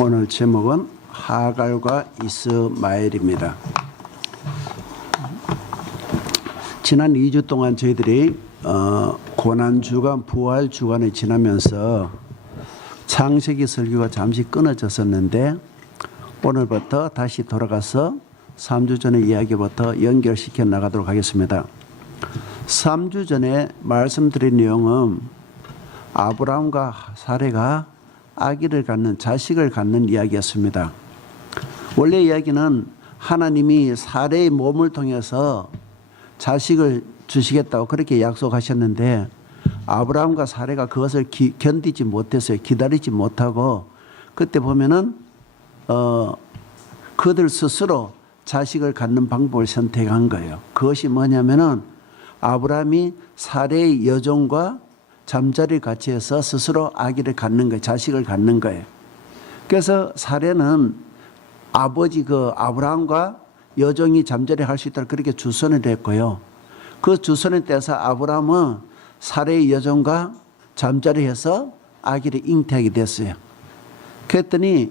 오늘 제목은 하갈과 이스마엘입니다. 지난 2주 동안 저희들이 고난주간, 부활주간을 지나면서 창세기 설교가 잠시 끊어졌었는데 오늘부터 다시 돌아가서 3주 전의 이야기부터 연결시켜 나가도록 하겠습니다. 3주 전에 말씀드린 내용은 아브라함과 사레가 아기를 갖는, 자식을 갖는 이야기였습니다. 원래 이야기는 하나님이 사레의 몸을 통해서 자식을 주시겠다고 그렇게 약속하셨는데 아브라함과 사레가 그것을 견디지 못했어요. 기다리지 못하고 그때 보면은 그들 스스로 자식을 갖는 방법을 선택한 거예요. 그것이 뭐냐면은 아브라함이 사레의 여종과 잠자리 같이 해서 스스로 아기를 갖는 거예요. 자식을 갖는 거예요. 그래서 사레는 아버지 아브라함과 여종이 잠자리 할 수 있도록 그렇게 주선을 했고요. 그 주선에 따라서 아브라함은 사레의 여종과 잠자리해서 아기를 잉태하게 됐어요. 그랬더니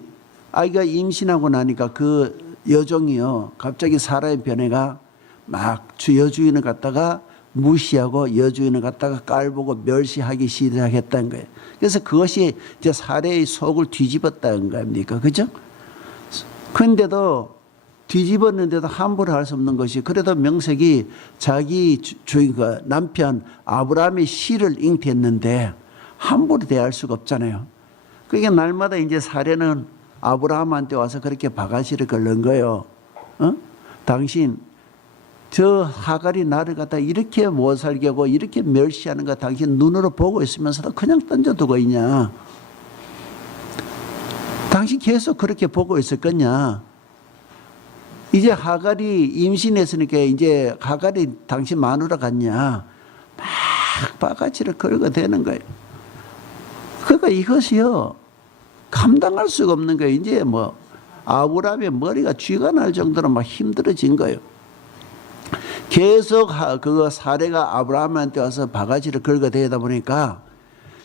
아기가 임신하고 나니까 그 여종이요, 갑자기 사라의 변해가 막 여주인을 갖다가 무시하고 여주인을 갖다가 깔보고 멸시하기 시작했다는 거예요. 그래서 그것이 이제 사레의 속을 뒤집었다는 겁니까? 그죠? 그런데도 뒤집었는데도 함부로 할 수 없는 것이, 그래도 명색이 자기 주인 남편 아브라함의 씨를 잉태했는데 함부로 대할 수가 없잖아요. 그러니까 날마다 이제 사레는 아브라함한테 와서 그렇게 바가지를 걸는 거예요. 당신 저 하갈이 나를 갖다 이렇게 못 살게 하고 이렇게 멸시하는 거 당신 눈으로 보고 있으면서도 그냥 던져두고 있냐? 당신 계속 그렇게 보고 있을 거냐? 이제 하갈이 임신했으니까 이제 하갈이 당신 마누라 같냐? 막 바가지를 걸고 대는 거예요. 그러니까 이것이요, 감당할 수가 없는 거예요. 이제 뭐 아브라함의 머리가 쥐가 날 정도로 막 힘들어진 거예요. 계속 사레가 아브라함한테 와서 바가지를 걸고 대다 보니까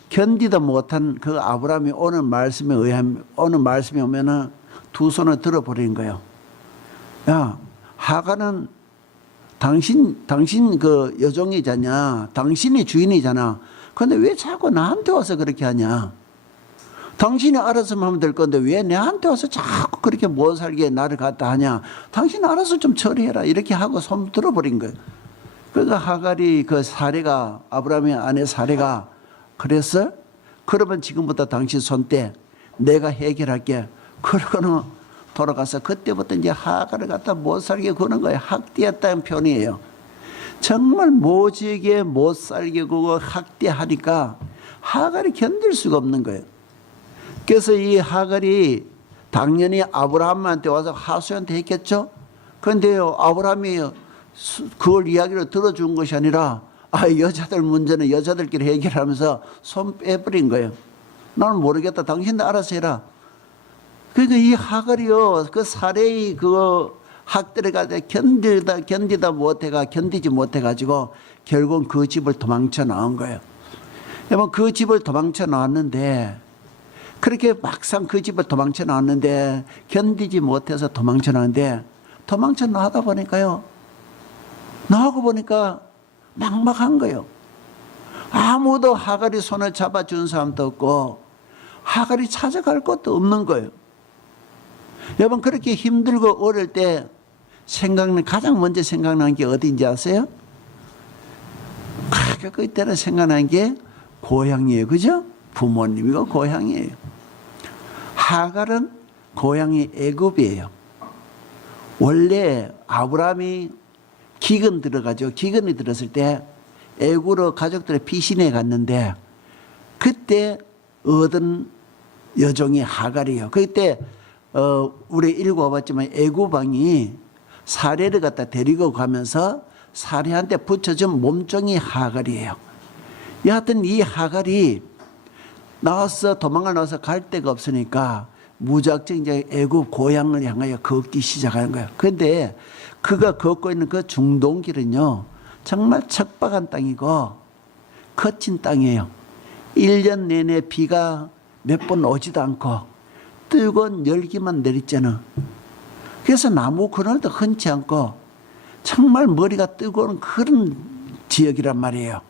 견디다 못한 그 아브라함이 오늘 말씀에 오면은 두 손을 들어버린 거예요. 야, 하갈은 당신 그 여종이잖냐, 당신이 주인이잖아. 근데 왜 자꾸 나한테 와서 그렇게 하냐? 당신이 알아서 하면 될 건데 왜 내한테 와서 자꾸 그렇게 못 살게 나를 갖다 하냐? 당신 알아서 좀 처리해라. 이렇게 하고 손 들어버린 거예요. 그러니까 하갈이 사레가, 아브라함의 아내 사레가 그랬어? 그러면 지금부터 당신 손 떼. 내가 해결할게. 그러고는 돌아가서 그때부터 이제 하갈을 갖다 못 살게 구는 거예요. 학대했다는 표현이에요. 정말 모지게 못 살게 구고 학대하니까 하갈이 견딜 수가 없는 거예요. 그래서 이 하갈이 당연히 아브라함한테 와서 하수한테 했겠죠. 그런데요, 아브라함이 그걸 이야기를 들어준 것이 아니라 여자들 문제는 여자들끼리 해결하면서 손 빼버린 거예요. 나는 모르겠다. 당신도 알아서 해라. 그러니까 이 하갈이요, 그 사레의 학대를 가지고 견디지 못해가지고 결국은 그 집을 도망쳐 나온 거예요. 여러분, 그 집을 도망쳐 나왔는데, 그렇게 막상 그 집을 도망쳐 나왔는데 견디지 못해서 도망쳐 나왔는데, 도망쳐 나오다 보니까요, 나오고 보니까 막막한 거예요. 아무도 하갈이 손을 잡아준 사람도 없고 하갈이 찾아갈 것도 없는 거예요. 여러분, 그렇게 힘들고 어릴 때 가장 먼저 생각나는 게 어딘지 아세요? 그때는 생각나는 게 고향이에요. 그죠? 부모님이고 고향이에요. 하갈은 고향이 애굽이에요. 원래 아브라함이 기근이 들었을 때 애굽으로 가족들의 피신에 갔는데 그때 얻은 여종이 하갈이에요. 그때 우리 읽어봤지만 애굽 왕이 사레를 갖다 데리고 가면서 사레한테 붙여준 몸종이 하갈이에요. 여하튼 이 하갈이 도망을 나와서 갈 데가 없으니까 무작정 이제 애굽 고향을 향하여 걷기 시작하는 거예요. 그런데 그가 걷고 있는 그 중동길은요, 정말 척박한 땅이고 거친 땅이에요. 1년 내내 비가 몇 번 오지도 않고 뜨거운 열기만 내리잖아. 그래서 나무 그늘도 흔치 않고 정말 머리가 뜨거운 그런 지역이란 말이에요.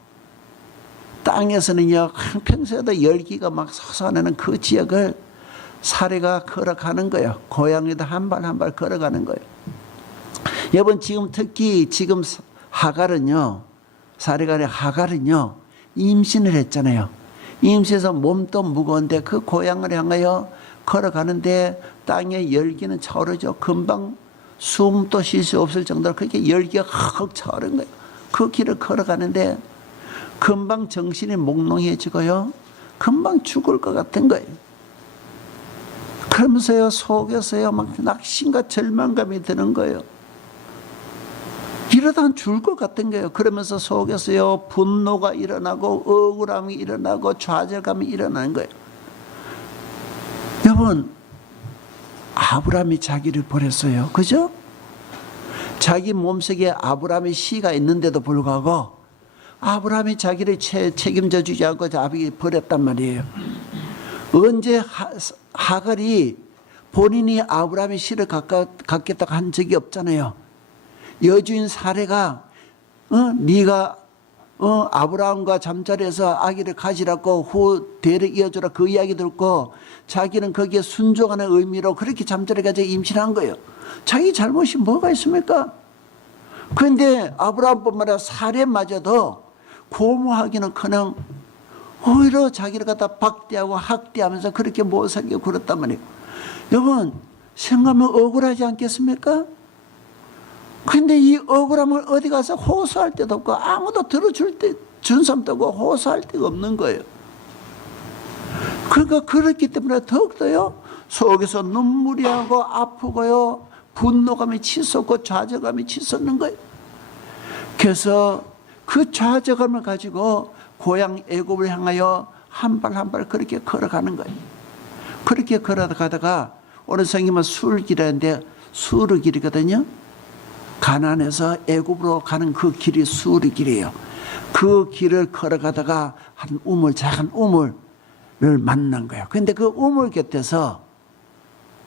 땅에서는요, 평소에도 열기가 막 솟아내는 그 지역을 사례가 걸어가는 거예요. 고양이도 한 발 한 발 걸어가는 거예요. 여러분, 지금 특히 지금 하갈은요, 사례가 아니라 하갈은요, 임신을 했잖아요. 임신해서 몸도 무거운데 그 고향을 향하여 걸어가는데 땅의 열기는 차오르죠. 금방 숨도 쉴 수 없을 정도로 그렇게 열기가 확 차오른 거예요. 그 길을 걸어가는데 금방 정신이 몽롱해지고요. 금방 죽을 것 같은 거예요. 그러면서요, 속에서요, 막 낙심과 절망감이 드는 거예요. 이러다간 죽을 것 같은 거예요. 그러면서 속에서요, 분노가 일어나고 억울함이 일어나고 좌절감이 일어나는 거예요. 여러분, 아브라함이 자기를 버렸어요. 그죠? 자기 몸속에 아브라함의 씨가 있는데도 불구하고 아브라함이 자기를 책임져 주지 않고 자기 버렸단 말이에요. 언제 하갈이 본인이 아브라함의 씨를 갖겠다고 한 적이 없잖아요. 여주인 사례가 네가 아브라함과 잠자리에서 아기를 가지라고 후 대를 이어주라 그 이야기 듣고 자기는 거기에 순종하는 의미로 그렇게 잠자리 가지고 임신한 거예요. 자기 잘못이 뭐가 있습니까? 그런데 아브라함뿐만 아니라 사례마저도 고무하기는커녕 오히려 자기를 갖다 박대하고 학대하면서 그렇게 못 살게 굴었단 말이에요. 여러분, 생각하면 억울하지 않겠습니까? 근데 이 억울함을 어디 가서 호소할 데도 없고 아무도 들어줄 때 준 사람도 없고 호소할 데가 없는 거예요. 그러니까 그렇기 때문에 더욱더요, 속에서 눈물이 나고 아프고요, 분노감이 치솟고 좌절감이 치솟는 거예요. 그래서 그 좌절감을 가지고 고향 애굽을 향하여 한 발 한 발 그렇게 걸어가는 거예요. 그렇게 걸어가다가 오늘 성경은 술길인데 수르 길이거든요. 가나안에서 애굽으로 가는 그 길이 수르 길이에요. 그 길을 걸어가다가 한 우물, 작은 우물을 만난 거예요. 근데 그 우물 곁에서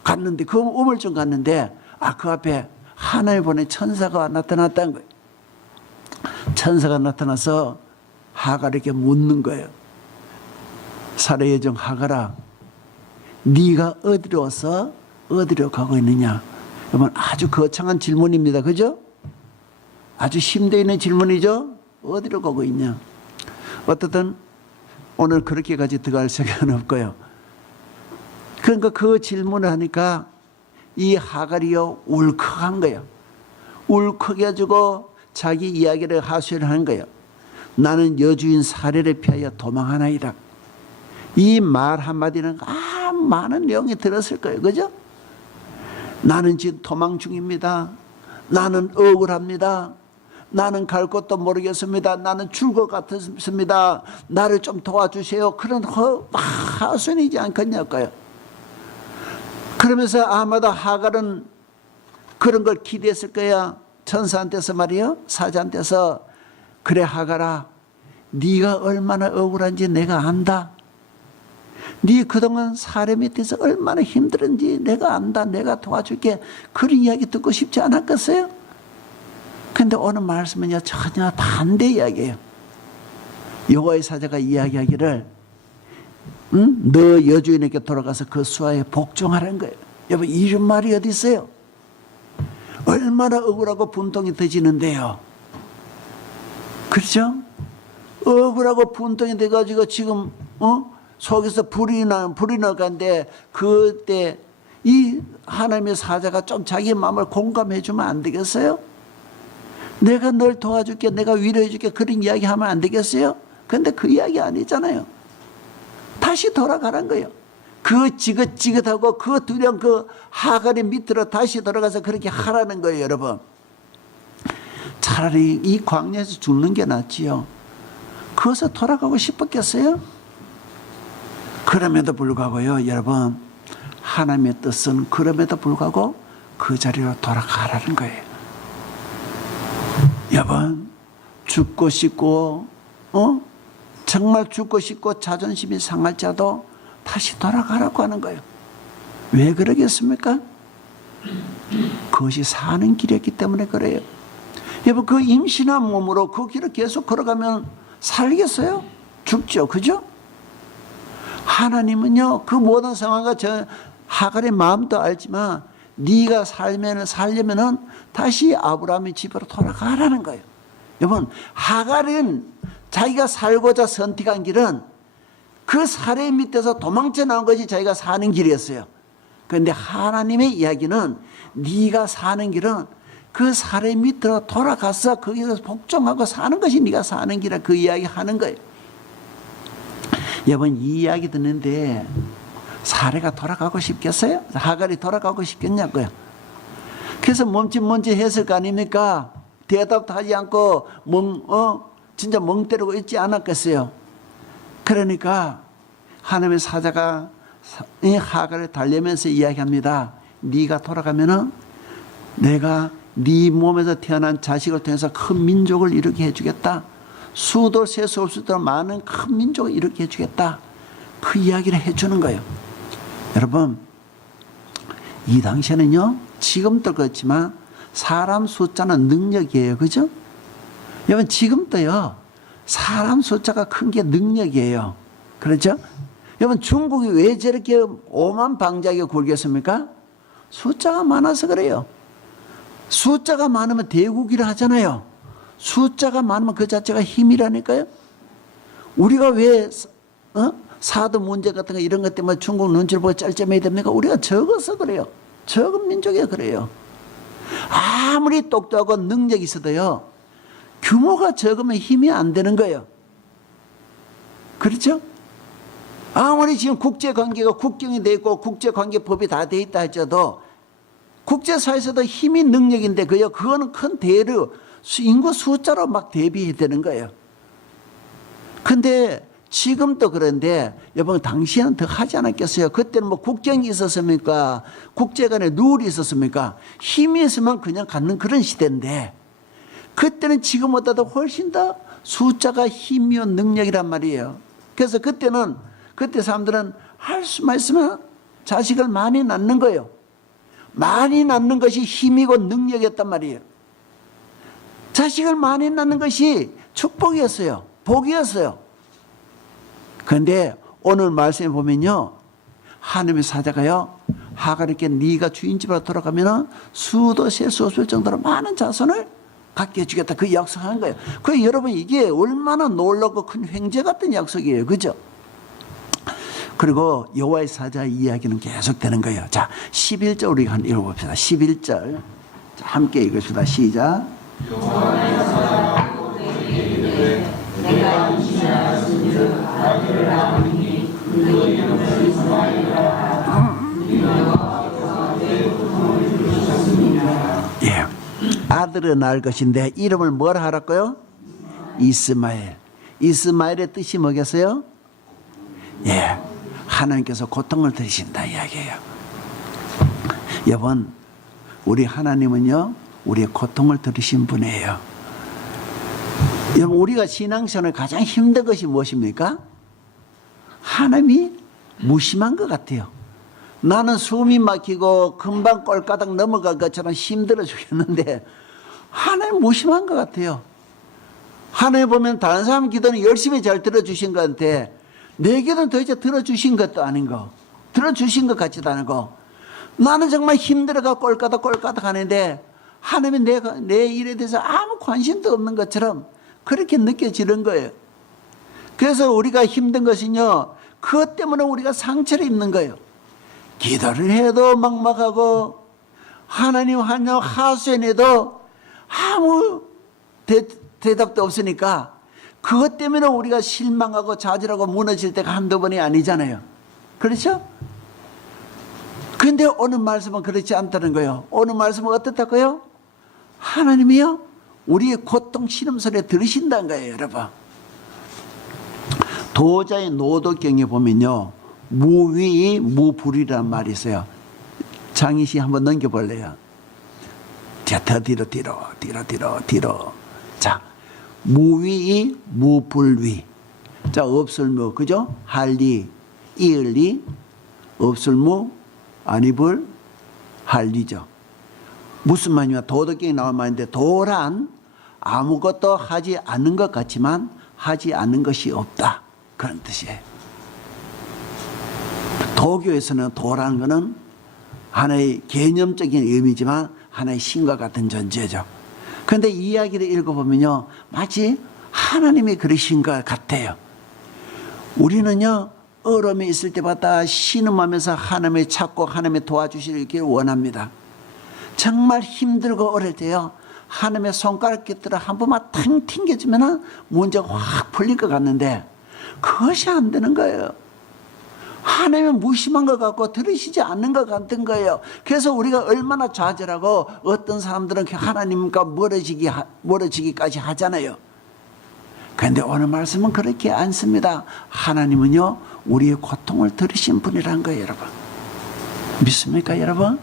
갔는데, 그 우물쯤 갔는데, 그 앞에 하나님 보낸 천사가 나타났다는 거예요. 천사가 나타나서 하갈에게 묻는 거예요. 사례 여종 하갈아, 네가 어디로 와서 어디로 가고 있느냐? 여러분, 아주 거창한 질문입니다. 그죠? 아주 심도 있는 질문이죠? 어디로 가고 있냐? 어떻든 오늘 그렇게까지 들어갈 생각은 없고요. 그러니까 그 질문을 하니까 이 하갈이요, 울컥한 거예요. 울컥해가지고 자기 이야기를 하소연을 하는 거예요. 나는 여주인 사례를 피하여 도망하나이다. 이 말 한마디는 많은 내용이 들었을 거예요. 그죠? 나는 지금 도망 중입니다. 나는 억울합니다. 나는 갈 곳도 모르겠습니다. 나는 죽을 것 같습니다. 나를 좀 도와주세요. 그런 하소연이지 않겠냐고요. 그러면서 아마도 하갈은 그런 걸 기대했을 거야. 천사한테서 말이요, 사자한테서, 그래 하갈아, 네가 얼마나 억울한지 내가 안다. 네 그동안 사례 밑에서 얼마나 힘들었는지 내가 안다. 내가 도와줄게. 그런 이야기 듣고 싶지 않았겠어요? 근데 오늘 말씀은요, 전혀 반대 이야기예요. 여호와의 사자가 이야기하기를 너 여주인에게 돌아가서 그 수하에 복종하라는 거예요. 여러분, 이런 말이 어디 있어요? 얼마나 억울하고 분통이 터지는데요. 그렇죠? 억울하고 분통이 돼가지고 지금 속에서 불이 나간데, 그때 이 하나님의 사자가 좀 자기 마음을 공감해 주면 안 되겠어요? 내가 널 도와줄게, 내가 위로해 줄게, 그런 이야기 하면 안 되겠어요? 근데 그 이야기 아니잖아요. 다시 돌아가란 거예요. 그 지긋지긋하고 그 두려운 그 하갈의 밑으로 다시 돌아가서 그렇게 하라는 거예요. 여러분, 차라리 이 광야에서 죽는 게 낫지요. 그것을 돌아가고 싶었겠어요? 그럼에도 불구하고요, 여러분, 하나님의 뜻은 그럼에도 불구하고 그 자리로 돌아가라는 거예요. 여러분, 죽고 싶고 정말 죽고 싶고 자존심이 상할지라도 다시 돌아가라고 하는 거예요. 왜 그러겠습니까? 그것이 사는 길이었기 때문에 그래요. 여러분, 그 임신한 몸으로 그 길을 계속 걸어가면 살겠어요? 죽죠. 그죠? 하나님은요, 그 모든 상황과 저 하갈의 마음도 알지만 네가 살려면은 다시 아브라함의 집으로 돌아가라는 거예요. 여러분, 하갈은 자기가 살고자 선택한 길은 그 사례 밑에서 도망쳐 나온 것이 자기가 사는 길이었어요. 그런데 하나님의 이야기는 네가 사는 길은 그 사례 밑으로 돌아가서 거기서 복종하고 사는 것이 네가 사는 길이라 그 이야기 하는 거예요. 여러분, 이 이야기 듣는데 사례가 돌아가고 싶겠어요? 하갈이 돌아가고 싶겠냐고요. 그래서 멈칫멈칫 했을 거 아닙니까? 대답도 하지 않고 진짜 멍 때리고 있지 않았겠어요. 그러니까 하나님의 사자가 하갈을 달래면서 이야기합니다. 네가 돌아가면은 내가 네 몸에서 태어난 자식을 통해서 큰 민족을 이루게 해주겠다. 수도 셀 수 없을 정도로 많은 큰 민족을 이루게 해주겠다. 그 이야기를 해주는 거예요. 여러분, 이 당시에는요, 지금도 그렇지만 사람 숫자는 능력이에요. 그죠? 여러분, 지금도요, 사람 숫자가 큰 게 능력이에요. 그렇죠? 여러분, 중국이 왜 저렇게 오만방자하게 굴겠습니까? 숫자가 많아서 그래요. 숫자가 많으면 대국이라 하잖아요. 숫자가 많으면 그 자체가 힘이라니까요. 우리가 왜 사드 문제 같은 거 이런 것 때문에 중국 눈치를 보고 짤짤매야 됩니까? 우리가 적어서 그래요. 적은 민족이 그래요. 아무리 똑똑하고 능력이 있어도요, 규모가 적으면 힘이 안 되는 거예요. 그렇죠? 아무리 지금 국제관계가 국경이 돼 있고 국제관계법이 다 돼 있다 할지라도 국제사회에서도 힘이 능력인데 그거는 큰 대류, 인구 숫자로 막 대비해야 되는 거예요. 근데 지금도 그런데 여러분, 당시에는 더 하지 않았겠어요? 그때는 뭐 국경이 있었습니까? 국제간에 룰이 있었습니까? 힘이 있으면 그냥 갖는 그런 시대인데 그때는 지금보다도 훨씬 더 숫자가 힘이요 능력이란 말이에요. 그래서 그때 사람들은 할 수만 있으면 자식을 많이 낳는 거예요. 많이 낳는 것이 힘이고 능력이었단 말이에요. 자식을 많이 낳는 것이 축복이었어요. 복이었어요. 그런데 오늘 말씀에 보면요, 하나님의 사자가요, 하갈에게 네가 주인집으로 돌아가면 수도 셀 수 없을 정도로 많은 자손을 갖게 해주겠다. 그 약속한 거예요. 그 여러분, 이게 얼마나 놀랍고 큰 횡재 같은 약속이에요. 그죠? 그리고 여호와의 사자 이야기는 계속되는 거예요. 자, 11절 우리가 한번 읽어봅시다. 11절. 자, 함께 읽읍시다. 시작. 여호와의 사자가 너희에게 이르되 내가 임신하였은즉 아기를 낳으니 너희 이름을 이스마엘이라 예, 아들을 낳을 것인데 이름을 뭐라 하라고요? 이스마엘. 이스마엘의 뜻이 뭐겠어요? 예, 하나님께서 고통을 들으신다 이야기예요. 여러분, 우리 하나님은요, 우리의 고통을 들으신 분이에요. 여러분, 우리가 신앙생활에 가장 힘든 것이 무엇입니까? 하나님이 무심한 것 같아요. 나는 숨이 막히고 금방 꼴가닥 넘어갈 것처럼 힘들어 죽겠는데 하나님 무심한 것 같아요. 하나님 보면 다른 사람 기도는 열심히 잘 들어주신 것 같아. 내 기도는 도대체 들어주신 것도 아닌 거, 들어주신 것 같지도 않고, 나는 정말 힘들어가 꼴까닥 하는데 하나님이 내 일에 대해서 아무 관심도 없는 것처럼 그렇게 느껴지는 거예요. 그래서 우리가 힘든 것은요, 그것 때문에 우리가 상처를 입는 거예요. 기도를 해도 막막하고 하나님 하소연해도 아무 대답도 없으니까 그것 때문에 우리가 실망하고 좌절하고 무너질 때가 한두 번이 아니잖아요. 그렇죠? 그런데 오늘 말씀은 그렇지 않다는 거예요. 오늘 말씀은 어떻다고요? 하나님이요, 우리의 고통 신음소리에 들으신다는 거예요. 여러분, 도자의 노도경에 보면요, 무위 무불이라는 말이 있어요. 장희 씨 한번 넘겨볼래요? 자, 더 뒤로. 자, 무위 무불위. 자, 없을무, 그죠? 할리, 이을리, 없을무, 안 입을 할리죠. 무슨 말이냐? 도덕경에 나온 말인데 도란 아무것도 하지 않는 것 같지만 하지 않는 것이 없다. 그런 뜻이에요. 도교에서는 도라는 것은 하나의 개념적인 의미지만 하나의 신과 같은 존재죠. 그런데 이 이야기를 읽어보면요, 마치 하나님이 그러신 것 같아요. 우리는요, 어려움이 있을 때마다 신음하면서 하나님을 찾고 하나님의 도와주시길 원합니다. 정말 힘들고 어릴 때요, 하나님의 손가락 깃들어 한 번만 탕 튕겨주면 문제가 확 풀릴 것 같는데 그것이 안 되는 거예요. 하나님은 무심한 것 같고 들으시지 않는 것 같은 거예요. 그래서 우리가 얼마나 좌절하고 어떤 사람들은 하나님과 멀어지기까지 하잖아요. 그런데 오늘 말씀은 그렇게 않습니다. 하나님은요, 우리의 고통을 들으신 분이란 거예요, 여러분. 믿습니까, 여러분?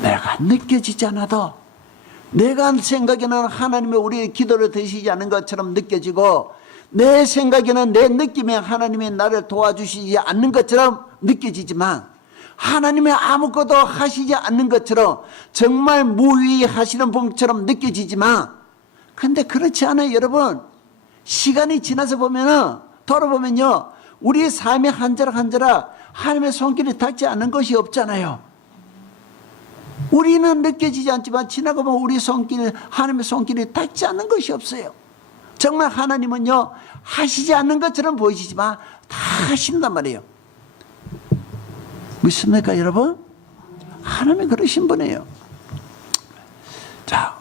내가 느껴지지 않아도 내가 생각에는 하나님이 우리의 기도를 들으시지 않는 것처럼 느껴지고 내 생각에는 내 느낌에 하나님이 나를 도와주시지 않는 것처럼 느껴지지만 하나님이 아무것도 하시지 않는 것처럼 정말 무위하시는 분처럼 느껴지지만 근데 그렇지 않아요, 여러분. 시간이 지나서 보면은 돌아보면요, 우리의 삶의 한 자락 한 자락 하나님의 손길이 닿지 않는 것이 없잖아요. 우리는 느껴지지 않지만 지나고 보면 우리 손길, 하나님의 손길이 닿지 않는 것이 없어요. 정말 하나님은요, 하시지 않는 것처럼 보이시지만 다 하신단 말이에요. 믿습니까, 여러분? 하나님이 그러신 분이에요. 자,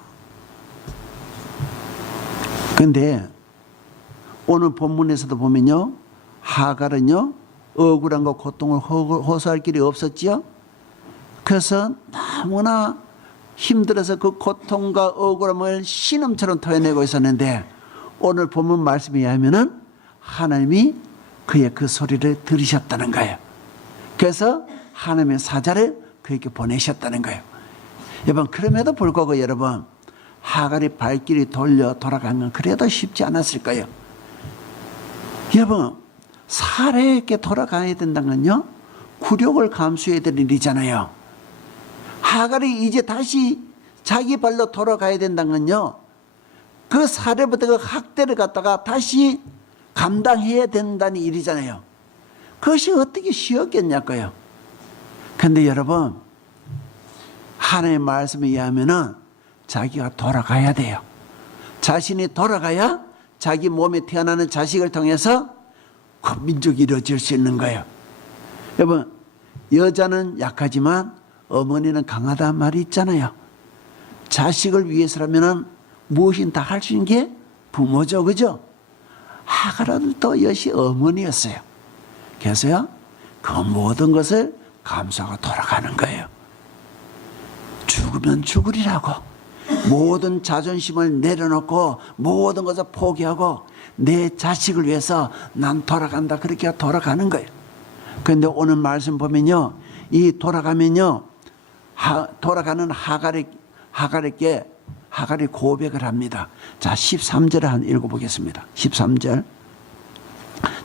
근데 오늘 본문에서도 보면요, 하갈은요, 억울함과 고통을 호소할 길이 없었지요. 그래서 너무나 힘들어서 그 고통과 억울함을 신음처럼 토해내고 있었는데 오늘 본문 말씀에 의하면은 하나님이 그의 그 소리를 들으셨다는 거예요. 그래서 하나님의 사자를 그에게 보내셨다는 거예요. 여러분, 그럼에도 불구하고 여러분, 하갈이 발길이 돌아간 건 그래도 쉽지 않았을 거예요. 여러분, 사례에게 돌아가야 된다는 건요, 굴욕을 감수해야 될 일이잖아요. 하갈이 이제 다시 자기 발로 돌아가야 된다는 건요, 그 사례부터 그 학대를 갖다가 다시 감당해야 된다는 일이잖아요. 그것이 어떻게 쉬웠겠냐고요. 그런데 여러분, 하나님의 말씀에 의하면은 자기가 돌아가야 돼요. 자신이 돌아가야 자기 몸에 태어나는 자식을 통해서 그 민족이 이루어질 수 있는 거예요. 여러분, 여자는 약하지만 어머니는 강하다는 말이 있잖아요. 자식을 위해서라면은 무엇인 다 할 수 있는 게 부모죠, 그죠? 하갈은 또 역시 어머니였어요. 그래서요, 그 모든 것을 감수하고 돌아가는 거예요. 죽으면 죽으리라고 모든 자존심을 내려놓고 모든 것을 포기하고 내 자식을 위해서 난 돌아간다, 그렇게 돌아가는 거예요. 그런데 오늘 말씀 보면요, 이 돌아가면요, 돌아가는 하갈에게 하갈이 고백을 합니다. 자, 13절을 한번 읽어보겠습니다. 13절.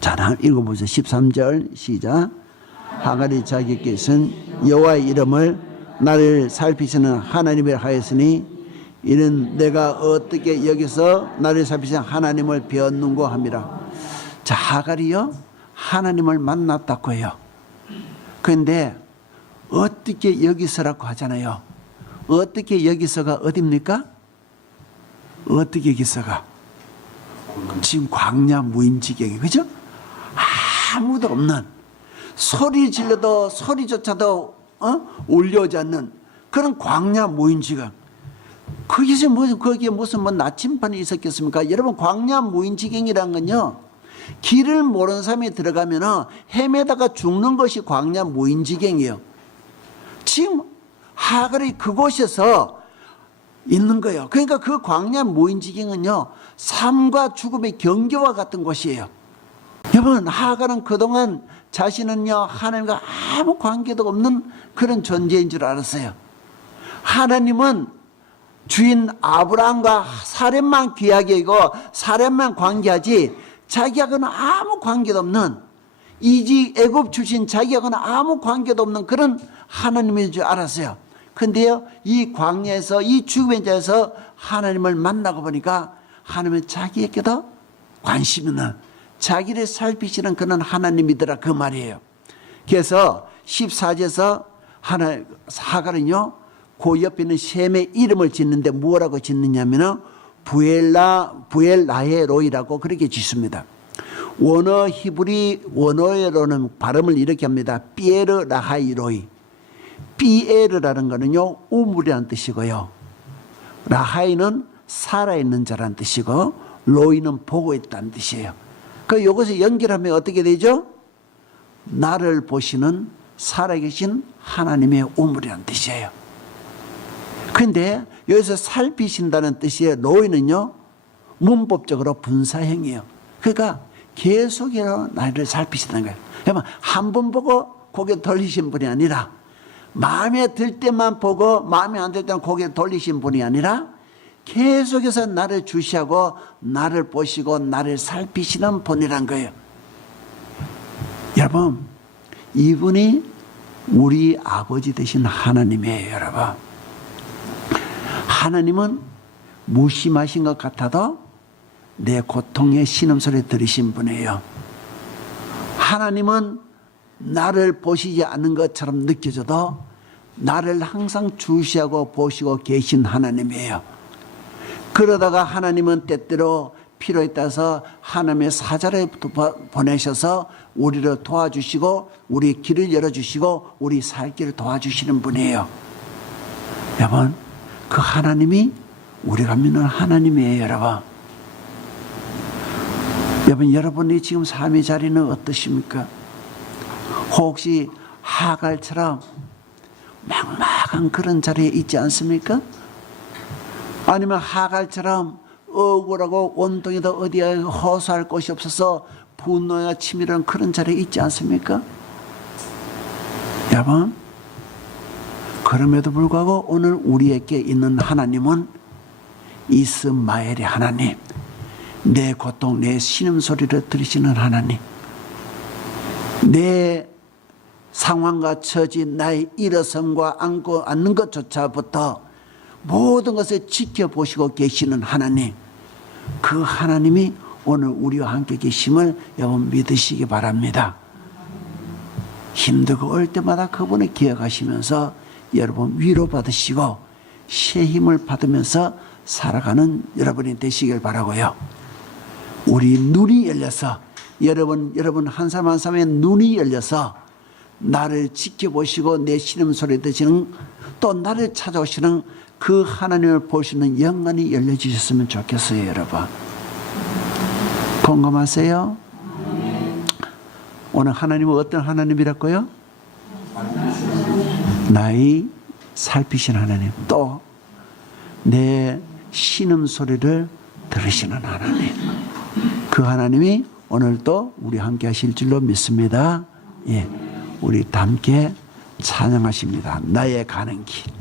자, 한번 읽어보세요. 13절 시작. 하갈이 자기께 쓴 여호와의 이름을 나를 살피시는 하나님이라 하였으니 이는 내가 어떻게 여기서 나를 살피시는 하나님을 배웠는고 합니다. 자, 하갈이요, 하나님을 만났다고 해요. 그런데 어떻게 여기서라고 하잖아요. 어떻게 여기서가 어딥니까? 어떻게 여기서가? 지금 광야 무인지경이, 그죠? 아무도 없는, 소리 질러도 소리조차도 울려오지 않는 그런 광야 무인지경. 거기서 거기에 무슨 나침반이 있었겠습니까? 여러분, 광야 무인지경이란 건요, 길을 모르는 사람이 들어가면 헤매다가 죽는 것이 광야 무인지경이에요. 지금 하갈이 그곳에서 있는 거예요. 그러니까 그 광야 무인지경은요, 삶과 죽음의 경계와 같은 곳이에요. 여러분, 하갈은 그동안 자신은요, 하나님과 아무 관계도 없는 그런 존재인 줄 알았어요. 하나님은 주인 아브라함과 사렘만 귀하게 여기고 사렘만 관계하지 자기하고는 아무 관계도 없는 이직 애굽 출신 자기하고는 아무 관계도 없는 그런 하나님인 줄 알았어요. 근데요, 이 광야에서 이 죽음의 자에서 하나님을 만나고 보니까 하나님은 자기에게도 관심 있는, 자기를 살피시는 그런 하나님이더라 그 말이에요. 그래서 14절에서 하갈은요, 그 옆에 있는 셈의 이름을 짓는데 뭐라고 짓느냐면은 부엘라헤로이라고 그렇게 짓습니다. 원어 히브리 원어로는 발음을 이렇게 합니다. 피에르라하이로이. 피에르라는 거는요, 우물이라는 뜻이고요. 라하이는 살아있는 자라는 뜻이고, 로이는 보고 있다는 뜻이에요. 그 이것을 연결하면 어떻게 되죠? 나를 보시는 살아계신 하나님의 우물이라는 뜻이에요. 그런데 여기서 살피신다는 뜻의 로이는요, 문법적으로 분사형이에요. 그러니까 계속해서 나를 살피신다는 거예요. 그러면 한 번 보고 고개 돌리신 분이 아니라, 마음에 들 때만 보고 마음에 안 들 때만 고개 돌리신 분이 아니라 계속해서 나를 주시하고 나를 보시고 나를 살피시는 분이란 거예요. 여러분, 이분이 우리 아버지 되신 하나님이에요. 여러분, 하나님은 무심하신 것 같아도 내 고통의 신음소리 들으신 분이에요. 하나님은 나를 보시지 않는 것처럼 느껴져도 나를 항상 주시하고 보시고 계신 하나님이에요. 그러다가 하나님은 때때로 필요에 따라서 하나님의 사자를 보내셔서 우리를 도와주시고 우리 길을 열어주시고 우리 살 길을 도와주시는 분이에요. 여러분, 그 하나님이 우리가 믿는 하나님이에요. 여러분, 여러분이 지금 삶의 자리는 어떠십니까? 혹시 하갈처럼 막막한 그런 자리에 있지 않습니까? 아니면 하갈처럼 억울하고 온통에도 어디에 호소할 곳이 없어서 분노가 치밀한 그런 자리에 있지 않습니까? 여러분, 그럼에도 불구하고 오늘 우리에게 있는 하나님은 이스마엘의 하나님, 내 고통, 내 신음소리를 들으시는 하나님, 내 상황과 처지, 나의 일어섬과 앉는 것조차부터 모든 것을 지켜보시고 계시는 하나님, 그 하나님이 오늘 우리와 함께 계심을 여러분 믿으시기 바랍니다. 힘들고 어릴 때마다 그분을 기억하시면서 여러분 위로받으시고 새 힘을 받으면서 살아가는 여러분이 되시길 바라고요. 우리 눈이 열려서 여러분 한 사람 한 사람의 눈이 열려서 나를 지켜보시고 내 신음소리 듣시는, 또 나를 찾아오시는 그 하나님을 보시는 영안이 열려주셨으면 좋겠어요. 여러분, 공감하세요? 오늘 하나님은 어떤 하나님이랄까요? 나의 살피신 하나님, 또 내 신음소리를 들으시는 하나님, 그 하나님이 오늘도 우리 함께 하실 줄로 믿습니다. 예, 우리 다 함께 찬양하십니다. 나의 가는 길.